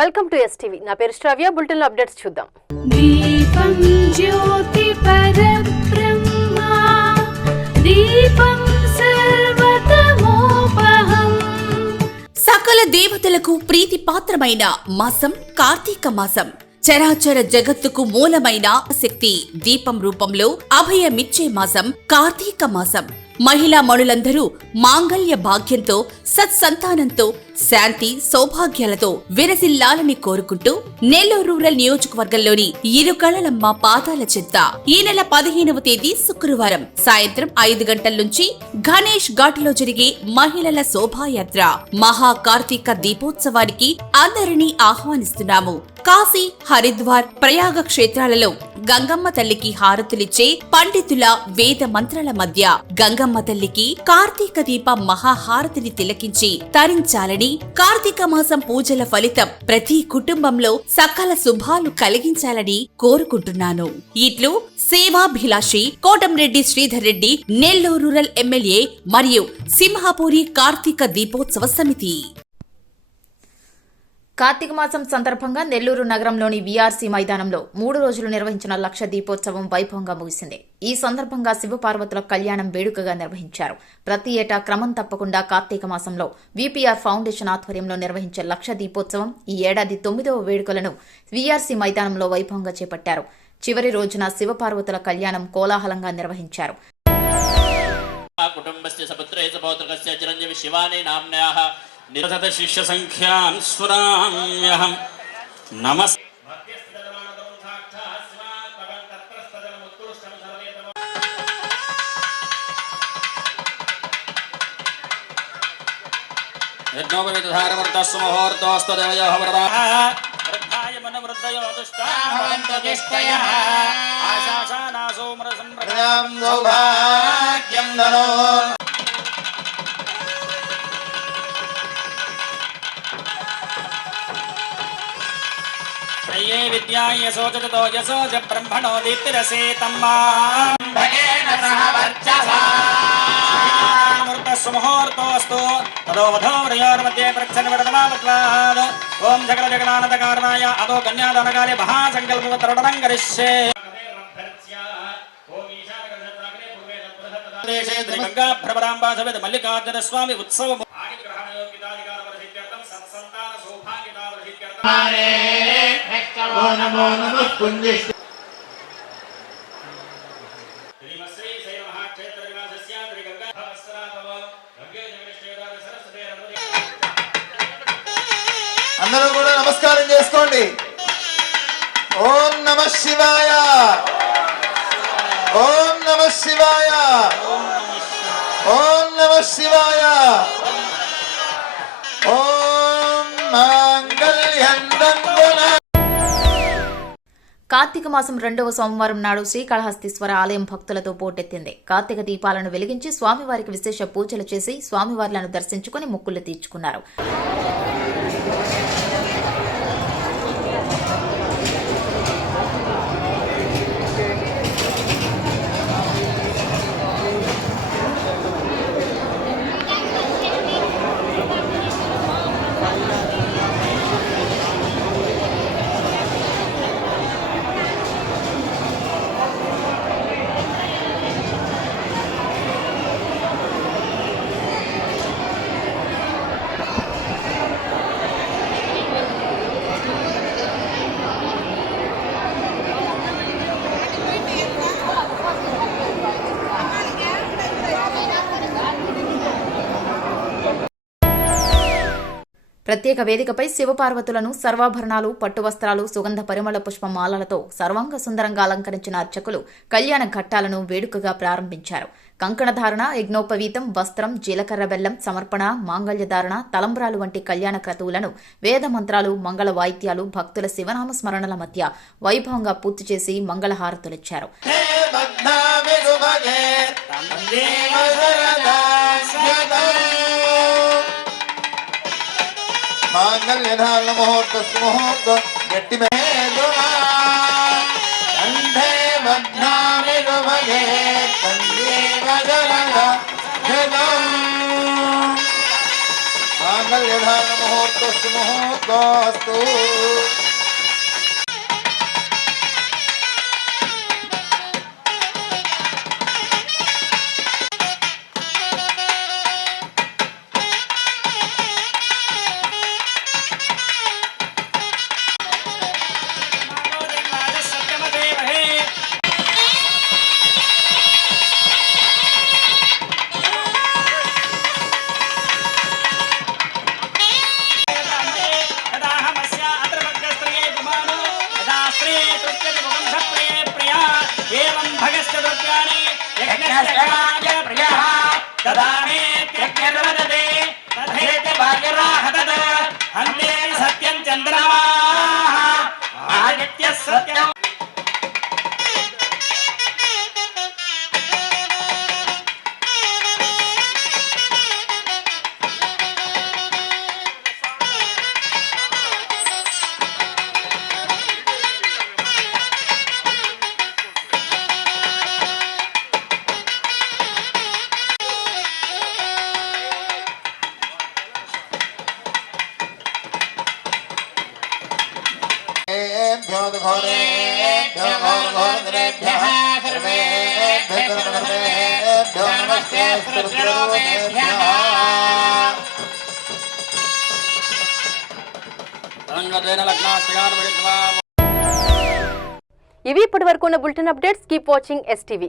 Welcome to STV. నా పేరు శ్రావ్య. Bulletin updates చూద్దాం. దీపం జ్యోతి పరబ్రహ్మ దీపం సర్వతమోపహం. సకల దేవతలకు ప్రీతిపాత్రమైన మాసం కార్తీక మాసం. చరాచర జగత్తుకు మూలమైన శక్తి దీపం రూపంలో అభయమిచ్చే మాసం కార్తీక మాసం. మహిళా మణులందరూ మాంగళ్య భాగ్యంతో సత్సంతానంతో శాంతి సౌభాగ్యాలతో విరసిల్లాలని కోరుకుంటూ నెల్లూరు రూరల్ నియోజకవర్గంలోని ఇరుకళలమ్మ పాదాల చెంత ఈ నెల 15వ తేదీ శుక్రవారం సాయంత్రం 5 గంటల నుంచి గణేష్ ఘాట్లో జరిగే మహిళల శోభాయాత్ర మహా కార్తీక దీపోత్సవానికి అందరినీ ఆహ్వానిస్తున్నాము. కాశీ, హరిద్వార్, ప్రయాగ క్షేత్రాలలో గంగమ్మ తల్లికి హారతులిచ్చే పండితుల వేద మంత్రాల మధ్య గంగమ్మ తల్లికి కార్తీక దీప మహాహారతిని తిలకించి తరించాలని, కార్తీక మాసం పూజల ఫలితం ప్రతి కుటుంబంలో సకల శుభాలు కలిగించాలని కోరుకుంటున్నాను. ఇట్లు సేవాభిలాషి కోటంరెడ్డి శ్రీధర్ రెడ్డి, నెల్లూరు రూరల్ ఎమ్మెల్యే మరియు సింహాపూరి కార్తీక దీపోత్సవ సమితి. కార్తీక మాసం సందర్భంగా నెల్లూరు నగరంలోని వీఆర్సీ మైదానంలో 3 రోజులు నిర్వహించిన లక్ష దీపోత్సవం వైభవంగా ముగిసింది. ఈ సందర్భంగా శివపార్వతుల కళ్యాణం వేడుకగా నిర్వహించారు. ప్రతి ఏటా క్రమం తప్పకుండా కార్తీక మాసంలో వీపీఆర్ ఫౌండేషన్ ఆధ్వర్యంలో నిర్వహించే లక్ష దీపోత్సవం ఈ ఏడాది 9వ వేడుకలను వీఆర్సీ మైదానంలో వైభవంగా చేపట్టారు. చివరి రోజున శివపార్వతుల కళ్యాణం కోలాహలంగా నిర్వహించారు. నిరత శిష్య సంఖ్యాం స్ఫురామ్యహం నమస్ యజ్ఞోపవిధారవర్తస్సుముహూర్తోస్తదేవయోః వరదాః వృద్ధాయ మనవృద్ధయో దుష్టాః ఆశాసానాసోమరసంప్రదాం సౌభాగ్యం ధనో శ్రేయే విద్యాయ సోచతో యశోజ బ్రహ్మణో దీప్తిరసే తమ్మాం భగేన సహ వర్చసా ముహూర్తోస్తు తదో వధోర్యోర్मध्ये ప్రక్షణవడమావత్వాద్ ఓం జగల జగనానంద కారణాయ అదో కన్యాదానకార్య మహాసంకల్పవతరణం కరిష్యే దేశే త్రిగంగా భ్రమరాంబా సమేత మల్లికార్జున స్వామి ఉత్సవ సత్సంతాన సౌభాగ్యదావర్షిత్యర్థం నమో నమః పుణ్యశ్రీ శ్రీమశ్రీ శైవ మహాక్షేత్ర నివాసస్య త్రిగంగా భవస్రాతవ గంగే జగదేశ్వర సరస్వతి అందరూ కూడా నమస్కారం చేసుకోండి. ఓం నమః శివాయ, ఓం నమః శివాయ, ఓం నమః శివాయ, ఓం మాంగళ్యం దందునా. కార్తీక మాసం 2వ సోమవారం నాడు శ్రీకాళహస్తీశ్వర ఆలయం భక్తులతో పోటెత్తింది. కార్తీక దీపాలను వెలిగించి స్వామివారికి విశేష పూజలు చేసి స్వామివార్లను దర్శించుకుని మొక్కులు తీర్చుకున్నారు. ప్రత్యేక వేదికపై శివపార్వతులను సర్వాభరణాలు, పట్టు వస్త్రాలు, సుగంధ పరిమళ పుష్పమాలలతో సర్వాంగ సుందరంగా అలంకరించిన అర్చకులు కళ్యాణ ఘట్టాలను వేడుకగా ప్రారంభించారు. కంకణధారణ, యజ్ఞోపవీతం, వస్త్రం, జీలకర్ర బెల్లం సమర్పణ, మాంగళ్యధారణ, తలంబ్రాలు వంటి కళ్యాణ క్రతువులను వేద మంత్రాలు, మంగళ వాయిద్యాలు, భక్తుల శివనామ స్మరణల మధ్య వైభవంగా పూర్తి చేసి మంగళహారతులిచ్చారు. మాంగళ్యధారణ ముహూర్తస్సు ముహూర్త గట్టి మేదునా కంఠే బధ్నామి భగే కంఠే వదలన జగం माङ्गल्यधारण मुहूर्तस्तु मुहूर्तोऽस्तु एवं भगस्य द्रव्याणि यज्ञस्य प्रियः ददामि त्यक्यर्वदते तथेति भाग्यराह तत् हन्ते सत्यं चन्द्रमाः आदित्यः सत्यम् घोरेभ्यः सर्वेभ्यो नमस्ते स्तुतिरूपेभ्यः రంగదేన లగ్నాస్త్యాన్ విద్వా ఇవి ఇప్పటి వరకు ఉన్న bulletin updates. Keep watching STV.